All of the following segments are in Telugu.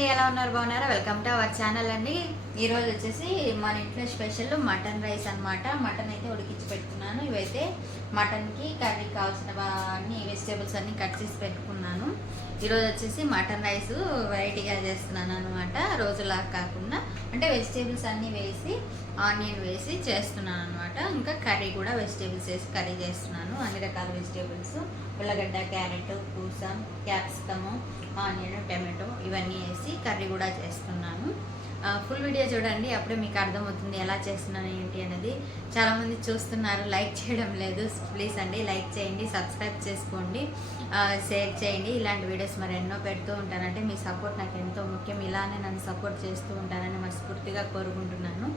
అండి ఎలా ఉన్నారు? బాగున్నారా? వెల్కమ్ టు అవర్ ఛానల్ అండి. ఈరోజు వచ్చేసి మన ఇంట్లో స్పెషల్ మటన్ రైస్ అన్నమాట. మటన్ అయితే ఉడికించి పెట్టుకున్నాను. ఇవైతే మటన్కి కర్రీ కావాల్సిన అన్ని వెజిటేబుల్స్ అన్నీ కట్ చేసి పెట్టుకున్నాను. ఈరోజు వచ్చేసి మటన్ రైస్ వెరైటీగా చేస్తున్నాను అనమాట రోజులా కాకుండా అంటే వెజిటేబుల్స్ అన్నీ వేసి ఆనియన్ వేసి చేస్తున్నాను అనమాట ఇంకా కర్రీ కూడా వెజిటేబుల్స్ వేసి కర్రీ చేస్తున్నాను. అన్ని రకాల వెజిటేబుల్స్ ఉల్లగడ్డ క్యారెట్ కూసం క్యాప్సికము ఆనియన్ టమాటో ఇవన్నీ వేసి కర్రీ కూడా చేస్తున్నాను. ఫుల్ వీడియో చూడండి అప్పుడే మీకు అర్థమవుతుంది ఎలా చేస్తున్నాను ఏంటి అనేది. చాలామంది చూస్తున్నారు లైక్ చేయడం లేదు. ప్లీజ్ అండి లైక్ చేయండి సబ్స్క్రైబ్ చేసుకోండి షేర్ చేయండి. ఇలాంటి వీడియోస్ మరి ఎన్నో పెడుతూ ఉంటానంటే మీ సపోర్ట్ నాకు ఎంతో ముఖ్యం. ఇలానే నన్ను సపోర్ట్ చేస్తూ ఉంటానని మనస్ఫూర్తిగా కోరుకుంటున్నాను.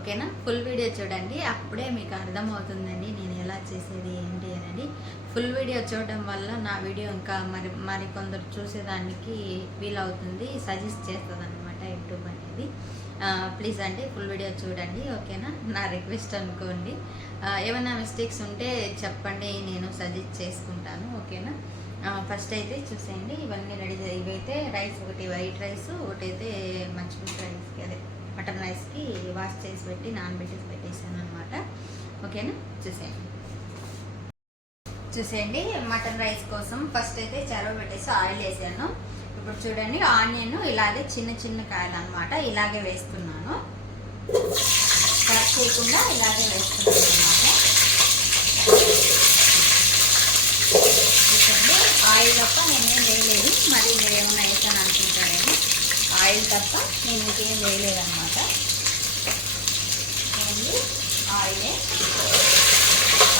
ఓకేనా? ఫుల్ వీడియో చూడండి అప్పుడే మీకు అర్థమవుతుందండి నేను ఎలా చేసేది ఏంటి అనేది ఫుల్ వీడియో చూడడం వల్ల నా వీడియో ఇంకా మరి మరి కొందరు చూసేదానికి వీలవుతుంది. సజెస్ట్ చేస్తుంది అనమాట యూట్యూబ్ అనేది. ప్లీజ్ అండి ఫుల్ వీడియో చూడండి ఓకేనా? నా రిక్వెస్ట్ అనుకోండి. ఏమైనా మిస్టేక్స్ ఉంటే చెప్పండి నేను సజెస్ట్ చేసుకుంటాను ఓకేనా? ఫస్ట్ అయితే చూసేయండి ఇవన్నీ రెడీ ఇవైతే రైస్ ఒకటి వైట్ రైస్ ఒకటైతే మంచిగా రైస్కి అదే మటన్ రైస్కి వాష్ చేసి పెట్టి నానబెట్టేసి పెట్టేసాను అనమాట ఓకేనా? చూసేయండి. చూసేయండి. మటన్ రైస్ కోసం ఫస్ట్ అయితే చెరవ పెట్టేసి ఆయిల్ వేసాను. ఇప్పుడు చూడండి ఆనియన్ ఇలాగే చిన్న చిన్న కాయలు అనమాట ఇలాగే వేస్తున్నాను. కట్ చేయకుండా ఇలాగే వేస్తున్నాను అనమాట చూడండి ఆయిల్ తప్ప నేనేం వేయలేదు. మరి మీరు ఏమైనా వేసాను అనుకుంటారేమో. ఆయిల్ తప్ప నేను ఇంకేం వేయలేదు అనమాట ఓన్లీ ఆయిలే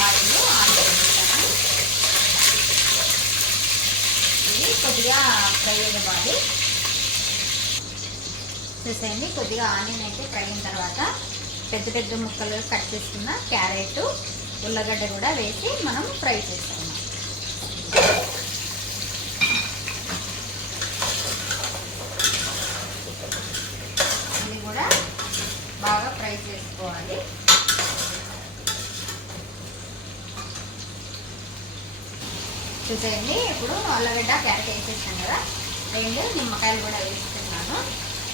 ఆయిల్ ఆయిల్ వేస్తాను ఇది కొద్దిగా ఫ్రై అవ్వాలి. చూసేయండి కొద్దిగా ఆనియన్ అయితే ఫ్రై అయిన తర్వాత పెద్ద పెద్ద ముక్కలు కట్ చేసుకున్న క్యారెట్ ఉల్లగడ్డ కూడా వేసి మనం ఫ్రై చేస్తాము. ఇది కూడా బాగా ఫ్రై చేసుకోవాలి. చూసేయండి. ఇప్పుడు అల్లగడ్డ క్యారెట్ వేసేసాను కదా. రెండు నిమ్మకాయలు కూడా వేస్తున్నాను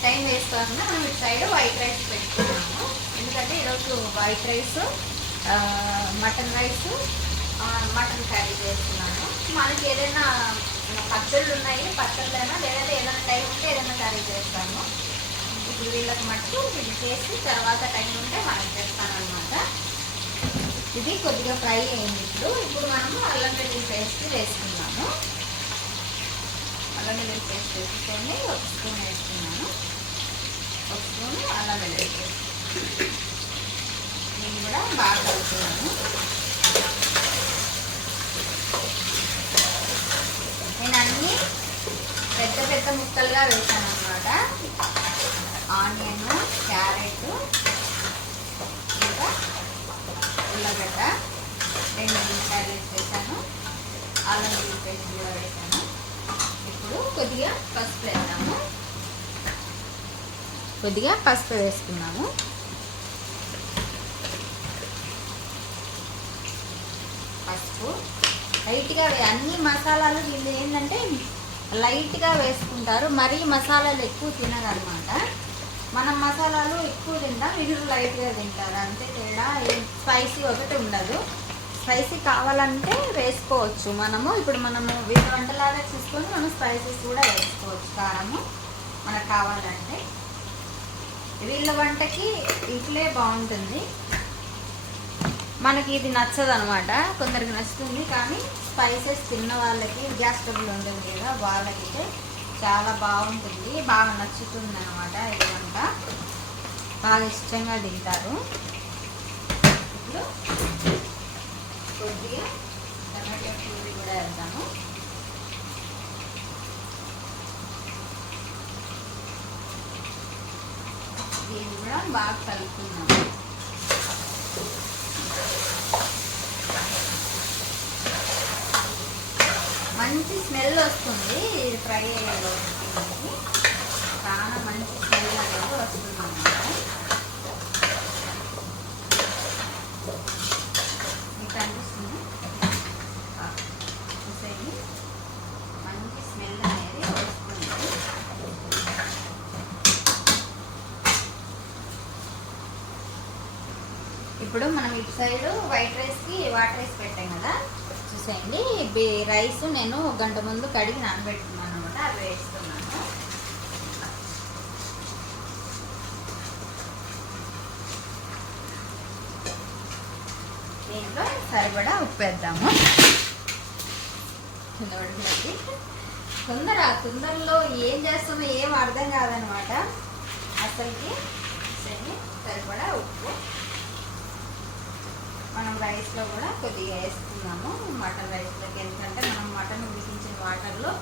టైం వేసుకోకుండా మనం ఇటు సైడ్ వైట్ రైస్ పెట్టుకున్నాము. ఎందుకంటే ఈరోజు white rice mutton rice mutton curry చేస్తున్నాను. మనకి ఏదైనా పచ్చళ్ళు ఉన్నాయి పచ్చళ్ళైనా లేదంటే ఏదైనా టైం ఉంటే ఏదైనా కర్రీ చేస్తాను ఇప్పుడు వీళ్ళకి మట్టు ఇది చేసి తర్వాత టైం ఉంటే మనం చేస్తాను ఇది కొద్దిగా ఫ్రై అయింది ఇప్పుడు. ఇప్పుడు మనము అల్లం వెల్లుల్లి పేస్ట్ వేసుకున్నాము. అల్లం వెల్లుల్లి పేస్ట్ వేసుకొని ఒక స్పూన్ వేసుకున్నాను. ఒక స్పూన్ అల్లం వెల్లుల్లి పేస్ట్. నేను కూడా బాగా కలుపుతున్నాను నేను అన్నీ పెద్ద పెద్ద ముక్కలుగా వేసాను అనమాట ఆనియన్ క్యారెట్ ఉల్లగడ్డ రెండు నిమ్మకాయలు వేసాను. అల్లం వెల్లుల్లి పేస్ట్ కూడా వేసాను. ఇప్పుడు కొద్దిగా పసుపు వేద్దాము. కొద్దిగా పసుపు వేసుకున్నాము. పసుపు. లైట్గా అన్ని మసాలాలు వీళ్ళు ఏంటంటే లైట్గా వేసుకుంటారు. మరీ మసాలాలు ఎక్కువ తినరనమాట. మనం మసాలాలు ఎక్కువ తింటాం వీళ్ళు లైట్గా తింటారు. అంతే తేడా. స్పైసీ ఒకటి ఉండదు. స్పైసీ కావాలంటే వేసుకోవచ్చు మనము. ఇప్పుడు మనము వీళ్ళ వంటలాగా చూసుకొని మనం స్పైసెస్ కూడా వేసుకోవచ్చు. కారము మనకు కావాలంటే. వీళ్ళ వంటకి ఇట్లే బాగుంటుంది. మనకి ఇది నచ్చదు అనమాట కొందరికి నచ్చుతుంది. కానీ స్పైసెస్ తిన్న వాళ్ళకి గ్యాస్ ట్రబుల్ ఉంటుంది కదా వాళ్ళకైతే చాలా బాగుంటుంది. బాగా నచ్చుతుంది అనమాట ఇది వంట బాగా ఇష్టంగా తింటారు. ఇప్పుడు కొద్దిగా టమాటో పూరి కూడా వేద్దాము. దీన్ని కూడా బాగా కలుపుతున్నాము మంచి స్మెల్ వస్తుంది ఫ్రై చాలా మంచి స్మెల్ అనేది వస్తుంది. మీకు అనిపిస్తుంది? చూసేది మంచి స్మెల్ అనేది వస్తుంది. ఇప్పుడు మనం ఇటు సైడ్ వైట్ రైస్కి వాటర్ రైస్ పెట్టాం కదా? చూసేయండి. రైస్ నేను గంట ముందు కడిగి నానబెట్టుకున్నాను అనమాట. అవి వేస్తున్నాను. దీంట్లో సరిపడా ఉప్పు వేద్దాము. తొందర తొందరలో ఏం చేస్తుందో ఏం అర్థం కాదనమాట. అసలుకి సరిపడా ఉప్పు. మనం రైస్లో కూడా కొద్దిగా వేసుకున్నాము. మటన్ రైస్లోకి ఎందుకంటే మనం మటన్ ఉడికించిన వాటర్లో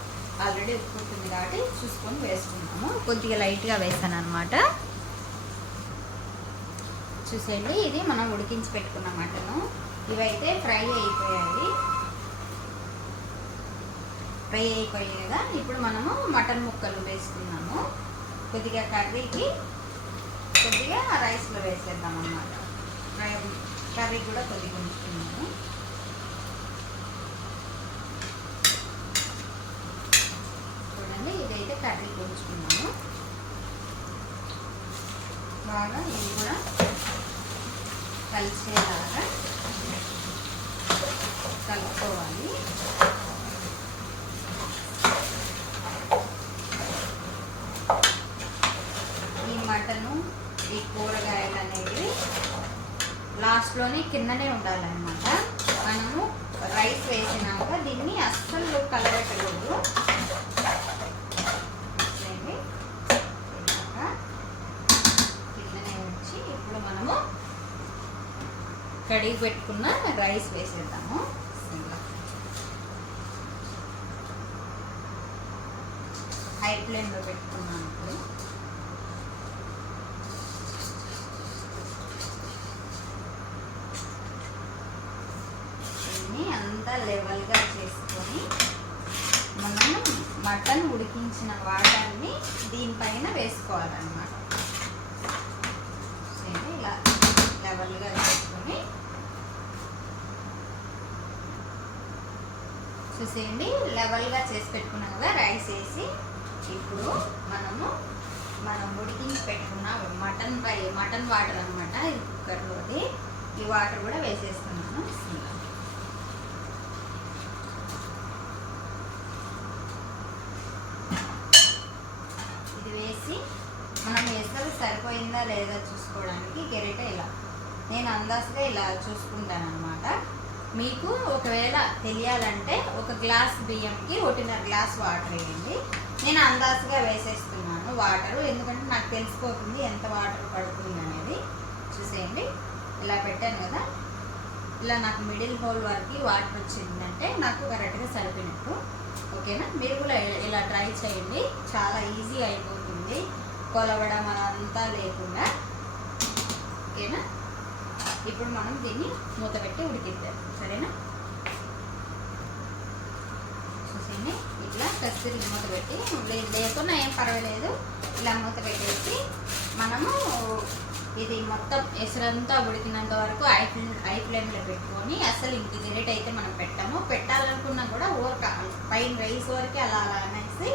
ఆల్రెడీ ఉప్పుతుంది కాబట్టి చూసుకొని వేసుకున్నాము. కొద్దిగా లైట్గా వేసాను అనమాట చూసేయండి ఇది మనం ఉడికించి పెట్టుకున్న మటను. ఇవైతే ఫ్రై అయిపోయాయి. ఫ్రై అయిపోయాయి కదా. ఇప్పుడు మనము మటన్ ముక్కలు వేసుకున్నాము. కొద్దిగా కర్రీకి కొద్దిగా రైస్లో వేసేద్దాం అన్నమాట. కర్రీ కూడా కొద్దిగా ఉంచుకున్నాము చూడండి ఇదైతే కర్రీ ఉంచుకున్నాను బాగా ఇది కూడా కలిసేలాగా కలుపుకోవాలి ఈ మటను ఈ కూరగాయలు అనేవి లాస్ట్లోనే కిందనే ఉండాలన్నమాట. మనము రైస్ వేసినాక దీన్ని అస్సలు కలబెట్టకూడదు కిందనే వచ్చి ఇప్పుడు మనము కడిగి పెట్టుకున్న రైస్ వేసేద్దాము. హై ఫ్లేమ్లో పెట్టుకున్నాను. ఇప్పుడు దీన్ని అంతా లెవెల్గా చేసుకొని మనం మటన్ ఉడికించిన వాటర్ని దీనిపైన ఇలా లెవెల్గా చేసుకొని చూసేయండి. లెవెల్గా చేసి పెట్టుకున్నాం కదా రైస్ వేసి ఇప్పుడు మనము మనం ఉడికించి పెట్టుకున్న. మటన్ ఫ్రై మటన్ వాటర్ అనమాట ఇది కుక్కర్లోది ఈ వాటర్ కూడా వేసేస్తున్నాను ఇలా. ఇది వేసి మనం వేసేది సరిపోయిందా లేదా చేసుకోవడానికి గెరిట ఇలా. నేను అందాజుగా ఇలా చూసుకుంటాను అనమాట మీకు ఒకవేళ తెలియాలంటే ఒక గ్లాస్ బియ్యంకి ఒకటిన్నర గ్లాస్ వాటర్ వేయండి. నేను అందాజుగా వేసేస్తున్నాను వాటర్. ఎందుకంటే నాకు తెలిసిపోతుంది ఎంత వాటర్ పడుతుంది అనేది. చూసేయండి. ఇలా పెట్టాను కదా. ఇలా నాకు మిడిల్ హోల్ వరకు వాటర్ వచ్చిందంటే నాకు కరెక్ట్గా సరిపోయినట్టు. ఓకేనా? మీరు కూడా ఇలా ట్రై చేయండి. చాలా ఈజీ అయిపోతుంది. కొలవడం అదంతా లేకుండా. ఓకేనా? ఇప్పుడు మనం దీన్ని మూత పెట్టి ఉడికిద్దాం. సరేనా? చూసేయండి. ఇట్లా కస్తూరి మూత పెట్టి లేదు లేకున్నా ఏం పర్వాలేదు. ఇలా మూత పెట్టేసి మనము ఇది మొత్తం ఎసరంతా ఉడికినంత వరకు ఐ ఫ్లేమ్ ఐ ఫ్లేమ్లో పెట్టుకొని అసలు ఇంక జిరేట్ అయితే మనం పెట్టాము. పెట్టాలనుకున్నా కూడా ఊరక పైన రైస్ వరకు అలా అలా అనేసి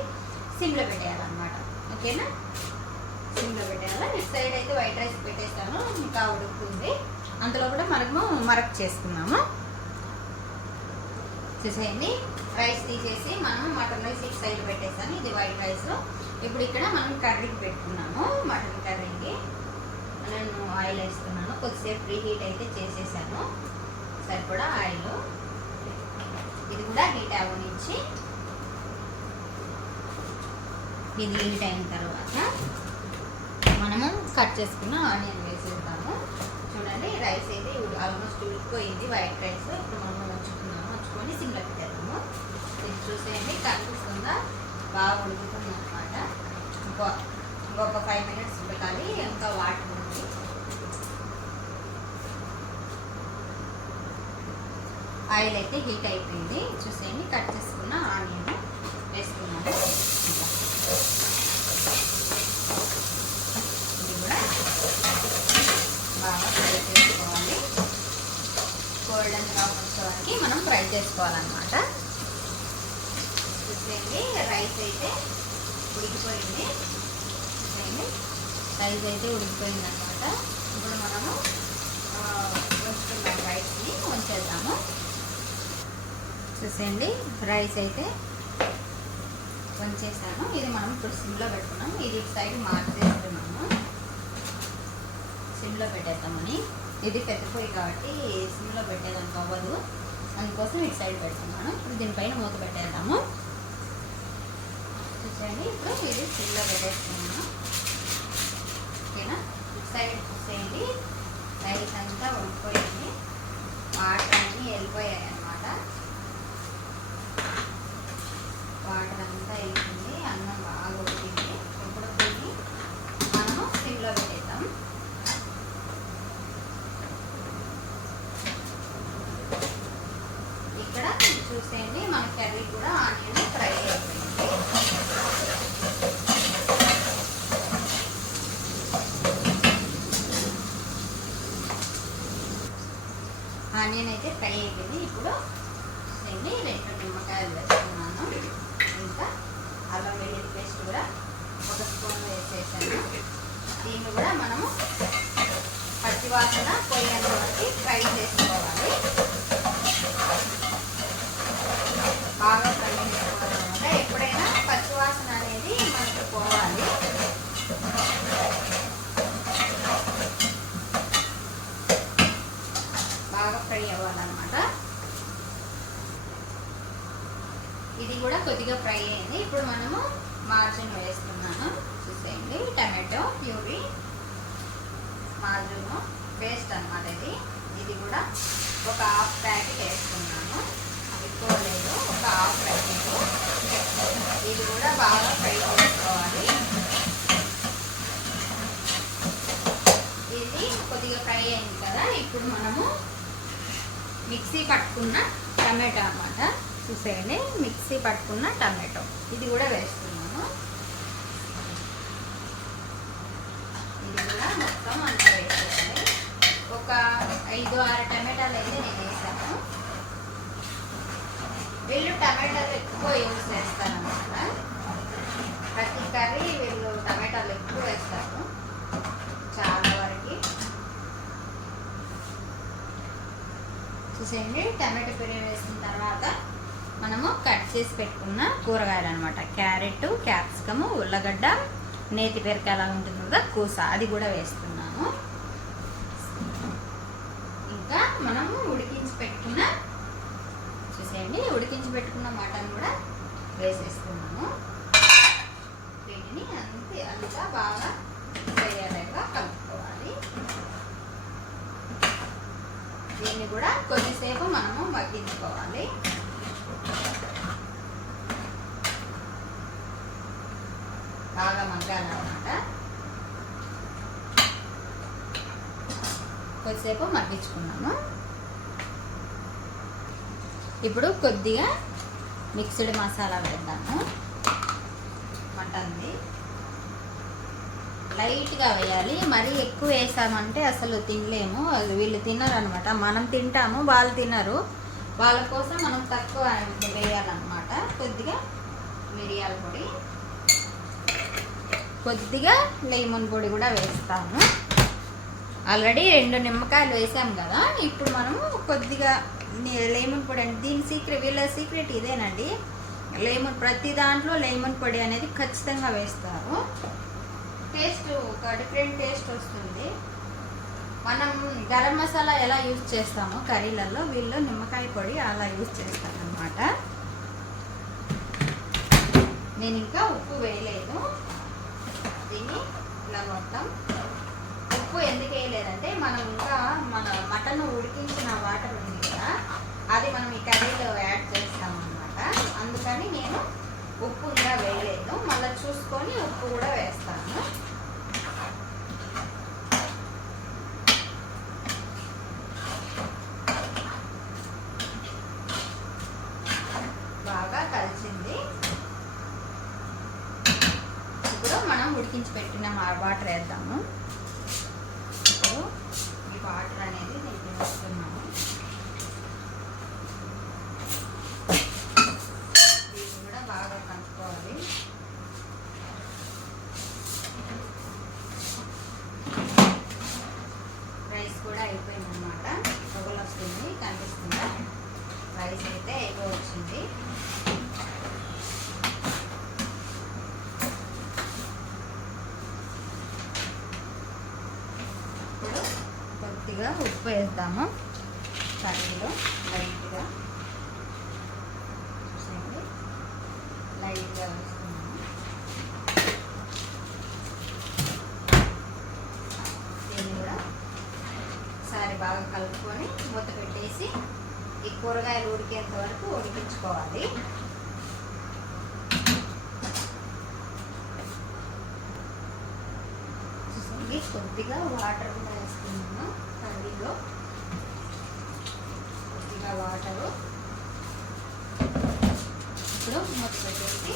సిమ్లో పెట్టేయాలన్నమాట. ఓకేనా? సిమ్లో పెట్టేయాలి? ఇటు సైడ్ అయితే వైట్ రైస్ పెట్టేస్తాను. ఇంకా ఉడుకుతుంది. అంతలో కూడా మనము మరక్ చేసుకున్నాము. చూసేయండి. రైస్ తీసేసి మనం మటన్ రైస్ ఇటు సైడ్ పెట్టేసాను ఇది వైట్ రైస్. ఇప్పుడు ఇక్కడ మనం కర్రీకి పెట్టుకున్నాము. మటన్ కర్రీకి నేను ఆయిల్ వేస్తున్నాను. కొద్దిసేపు ప్రీ హీట్ అయితే చేసేసాను. సరిపడా ఆయిల్. ఇది కూడా హీట్ అవ్వనిచ్చి ఇది హీట్ అయిన తర్వాత మనము కట్ చేసుకున్న ఆనియన్ వేసేద్దాము. చూడండి రైస్ అయితే ఆల్మోస్ట్ ఉడికిపోయింది. వైట్ రైస్ ఇప్పుడు మనం ఉంచుకున్నాము ఉంచుకొని సిమ్లో పెట్టేద్దాము. ఇది చూసేయండి కనిపిస్తుందా? బాగా ఉడుకుతుంది అనమాట ఇంకో ఇంకొక ఫైవ్ మినిట్స్ ఉడకాలి. ఇంకా వాటర్ ఉంది. ఆయిల్ అయితే హీట్ అయిపోయింది చూసేయండి కట్ చేసుకున్న ఆనియన్ వేసుకున్నాము ఇంకా. ఇది కూడా బాగా ఫ్రై చేసుకోవాలి గోల్డెన్ బ్రౌన్ వచ్చేవారికి మనం ఫ్రై చేసుకోవాలన్నమాట చూసేయండి రైస్ అయితే ఉడికిపోయింది. చూసేయండి రైస్ అయితే ఉడికిపోయింది అనమాట ఇప్పుడు మనము ఉంచుకున్న రైస్ని ఉంచేద్దాము. చూసేయండి రైస్ అయితే వంచేసాను ఇది మనం ఇప్పుడు సిమ్లో పెట్టుకున్నాం ఇది సైడ్ మార్చేస్తున్నాము. సిమ్లో పెట్టేద్దామని. ఇది పెద్ద పొయ్యి కాబట్టి సిమ్లో పెట్టేదానికి అవ్వదు. అందుకోసం ఇటు సైడ్ పెడుతున్నాను. ఇప్పుడు దీనిపైన మూత పెట్టేద్దాము. చూసేయండి ఇప్పుడు ఇది సిమ్లో పెట్టేస్తున్నాను. ఓకేనా? ఇటు సైడ్ చూసేయండి. రైస్ అంతా ఉడిపోయింది వాటర్ అన్నీ వెళ్ళిపోయాయి అన్నమాట వాటర్ అంతా వెళ్ళింది అన్నం బాగా ఉడికింది ఇప్పుడు దీన్ని మనము సిమ్లో పెట్టేద్దాం ఇక్కడ చూసేయండి మన కర్రీ కూడా ఆనియన్ ఫ్రై అయిపోయింది ఆనియన్ అయితే ఫ్రై అయిపోయింది ఇప్పుడు చూసేయండి రెండు నిమ్మకాయలు వేస్తున్నాను ఇంకా అల్లం వెల్లుల్లి పేస్ట్ కూడా ఒక స్పూన్ వేసేసాను దీన్ని కూడా మనము పచ్చి వాసన పోయేంత వరకు ఫ్రై చేసుకోవాలి బాగా ఫ్రై చేసుకోవాలి అనమాట ఎప్పుడైనా పచ్చి వాసన అనేది మనకి పోవాలి బాగా ఫ్రై అవ్వాలన్నమాట ఇది కూడా కొద్దిగా ఫ్రై అయింది ఇప్పుడు మనము మార్జిన్ వేస్తున్నాను చూసేయండి టమాటో ప్యూరీ మార్జిన్ పేస్ట్ అన్నమాట ఇది ఇది కూడా ఒక హాఫ్ ప్యాకెట్ వేస్తున్నాను ఎక్కువ లేదు ఒక హాఫ్ ప్యాకెట్ ఇది కూడా బాగా ఫ్రై చేసుకోవాలి. ఇది కొద్దిగా ఫ్రై అయింది కదా ఇప్పుడు మనము మిక్సీ పట్టుకున్న టమాటో అన్నమాట. చూసేయండి మిక్సీ పట్టుకున్న టమాటో. ఇది కూడా వేస్తున్నాము ఇది కూడా మొత్తం అంతా వేసేయాలి ఒక ఐదు ఆరు టమాటాలు అయితే నేను వేసాను. వీళ్ళు టమాటాలు ఎక్కువ యూజ్ చేస్తారనమాట ప్రతి కర్రీ వీళ్ళు టమాటాలు ఎక్కువ వేస్తారు. చాలా వరకు. చూసేయండి టమాటో ప్యూరీ వేసిన తర్వాత మనము కట్ చేసి పెట్టుకున్న కూరగాయలు అనమాట క్యారెట్ క్యాప్సికము ఉల్లగడ్డ నేతి పెరక ఎలా ఉంటుంది కదా కూస. అది కూడా వేస్తున్నాము. ఇంకా మనము ఉడికించి పెట్టుకున్న చూసేయండి ఉడికి మటన్ కూడా వేసేసుకున్నాము వీటిని అంతే అంతా బాగా అయ్యేలాగా కలుపుకోవాలి. దీన్ని కూడా కొద్దిసేపు మనము మగ్గించుకోవాలి. బాగా మగ్గాలన్నమాట కొద్దిసేపు మగ్గించుకున్నాము. ఇప్పుడు కొద్దిగా మిక్స్డ్ మసాలా వేద్దాము. మటన్ది. లైట్గా వేయాలి. మరీ ఎక్కువ వేసామంటే అసలు తినలేము. వీళ్ళు తినరు అనమాట మనం తింటాము వాళ్ళు తినరు. వాళ్ళ కోసం మనం తక్కువ వేయాలన్నమాట. కొద్దిగా మిరియాల పొడి. కొద్దిగా లెమన్ పొడి కూడా వేస్తాము. ఆల్రెడీ రెండు నిమ్మకాయలు వేసాం కదా. ఇప్పుడు మనము కొద్దిగా లెమన్ పొడి అండి. దీని సీక్రెట్ వీళ్ళ సీక్రెట్ ఇదేనండి. లెమన్ ప్రతి దాంట్లో లెమన్ పొడి అనేది ఖచ్చితంగా వేస్తారు. టేస్ట్ ఒక డిఫరెంట్ టేస్ట్ వస్తుంది. మనం గరం మసాలా ఎలా యూజ్ చేస్తామో కర్రీలలో వీళ్ళు నిమ్మకాయ పొడి అలా యూజ్ చేస్తారనమాట నేను ఇంకా ఉప్పు వేయలేదు. దీన్ని ఇలా మొత్తం ఉప్పు ఎందుకు వేయలేదంటే మనం ఇంకా మన మటన్ ఉడికించిన వాటర్ ఉంది. కదా అది మనం ఈ కర్రీలో యాడ్ చేస్తాం అనమాట అందుకని నేను ఉప్పు ఇంకా వేయలేదు. మళ్ళీ చూసుకొని ఉప్పు కూడా వేస్తాను. బాగా కలిసింది. ఇప్పుడు మనం ఉడికించి పెట్టిన వాటర్ వేద్దాము. ఇప్పుడు ఈ వాటర్ అనేది నేను వేస్తున్నాము దీన్ని కూడా బాగా కలుపుకోవాలి రైస్ కూడా అయిపోయింది అనమాట పొగలు వస్తుంది కనిపిస్తుందా రైస్ అయితే అయిపో వచ్చింది ఇప్పుడు కొద్దిగా ఉప్పు వేద్దాము. కర్రీలో లైట్గా. చూసేయండి. లైట్గా వేస్తున్నాము దీన్ని కూడా ఒకసారి బాగా కలుపుకొని మూత పెట్టేసి ఈ కూరగాయలు ఉడికేంత వరకు ఉడికించుకోవాలి. కొద్దిగా వాటర్ కూడా వేస్తున్నాను. కర్రీలో కొద్దిగా వాటరు. ఇప్పుడు మూత పెట్టేసి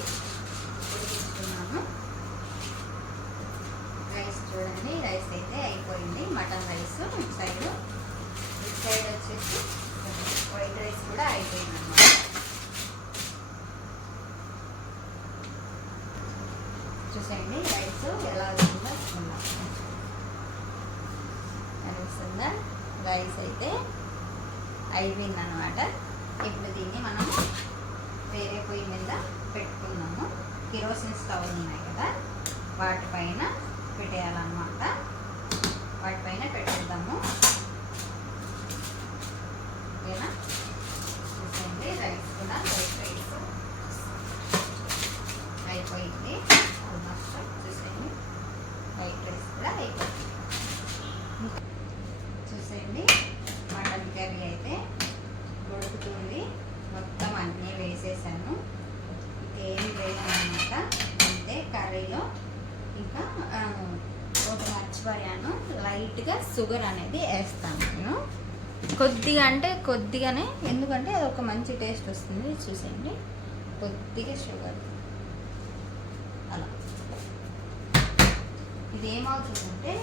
ఉడికిస్తున్నాము రైస్ చూడండి రైస్ అయితే అయిపోయింది. మటన్ రైస్ ఇటు సైడ్ ఇటు సైడ్ వచ్చేసి వైట్ రైస్ కూడా అయిపోయింది అన్నమాట చూసేయండి రైస్ ఎలా వచ్చిందో చూద్దాం. కనిపిస్తుందా రైస్ అయితే అయిపోయింది అనమాట ఇప్పుడు దీన్ని మనము వేరే పొయ్యి మీద పెట్టుకున్నాము కిరోసిన్ స్టవ్ ఉన్నాయి కదా వాటిపైన పెట్టేయాలన్నమాట. వాటిపైన పెట్టేద్దాము. ఓకేనా? చూసండి రైస్ కూడా రైస్ అయిపోయింది ఆల్మోస్ట్ చూసేయండి వైట్ రైస్ కూడా అయిపోయింది చూసేయండి మటన్ కర్రీ అయితే ఉడుకుతుంది మొత్తం అన్నీ వేసేసాను ఇంకేం వేయనమాట అంతే కర్రీలో ఇంకా ఆ, ఒకటి మర్చిపోయాను లైట్గా షుగర్ అనేది వేస్తాను నేను. కొద్దిగా అంటే కొద్దిగానే ఎందుకంటే అది ఒక మంచి టేస్ట్ వస్తుంది. చూసేయండి. కొద్దిగా షుగర్. అలా. ఇది ఏమవుతుందంటే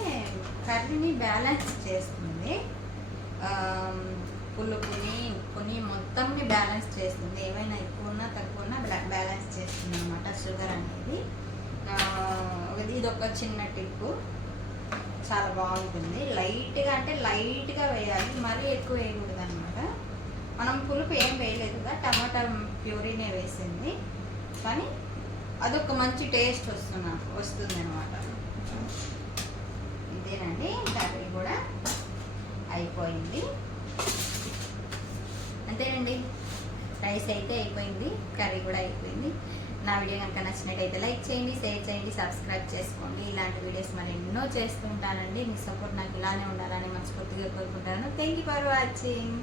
కర్రీని బ్యాలెన్స్ చేస్తుంది. పులుపుని ఉప్పుని మొత్తంని బ్యాలెన్స్ చేస్తుంది. ఏమైనా ఎక్కువ ఉన్నా తక్కువ ఉన్నా బ్యాలెన్స్ చేస్తుంది అనమాట షుగర్ అనేది. ఇది ఒక చిన్న టిప్పు. చాలా బాగుంటుంది. లైట్గా అంటే లైట్గా వేయాలి. మరీ ఎక్కువ వేయకూడదు అనమాట మనం పులుపు ఏం వేయలేదు కదా టమాటా ప్యూరీనే వేసింది. కానీ అదొక మంచి టేస్ట్ వస్తున్న వస్తుంది అనమాట ఇదేనండి. కర్రీ కూడా అయిపోయింది. అంతేనండి. రైస్ అయితే అయిపోయింది. కర్రీ కూడా అయిపోయింది. నా వీడియో కనుక నచ్చినట్టయితే లైక్ చేయండి షేర్ చేయండి సబ్స్క్రైబ్ చేసుకోండి. ఇలాంటి వీడియోస్ మరి ఎన్నో చేస్తుంటానండి మీ సపోర్ట్ నాకు ఇలానే ఉండాలని మనస్ఫూర్తిగా కోరుకుంటాను. Thank you for watching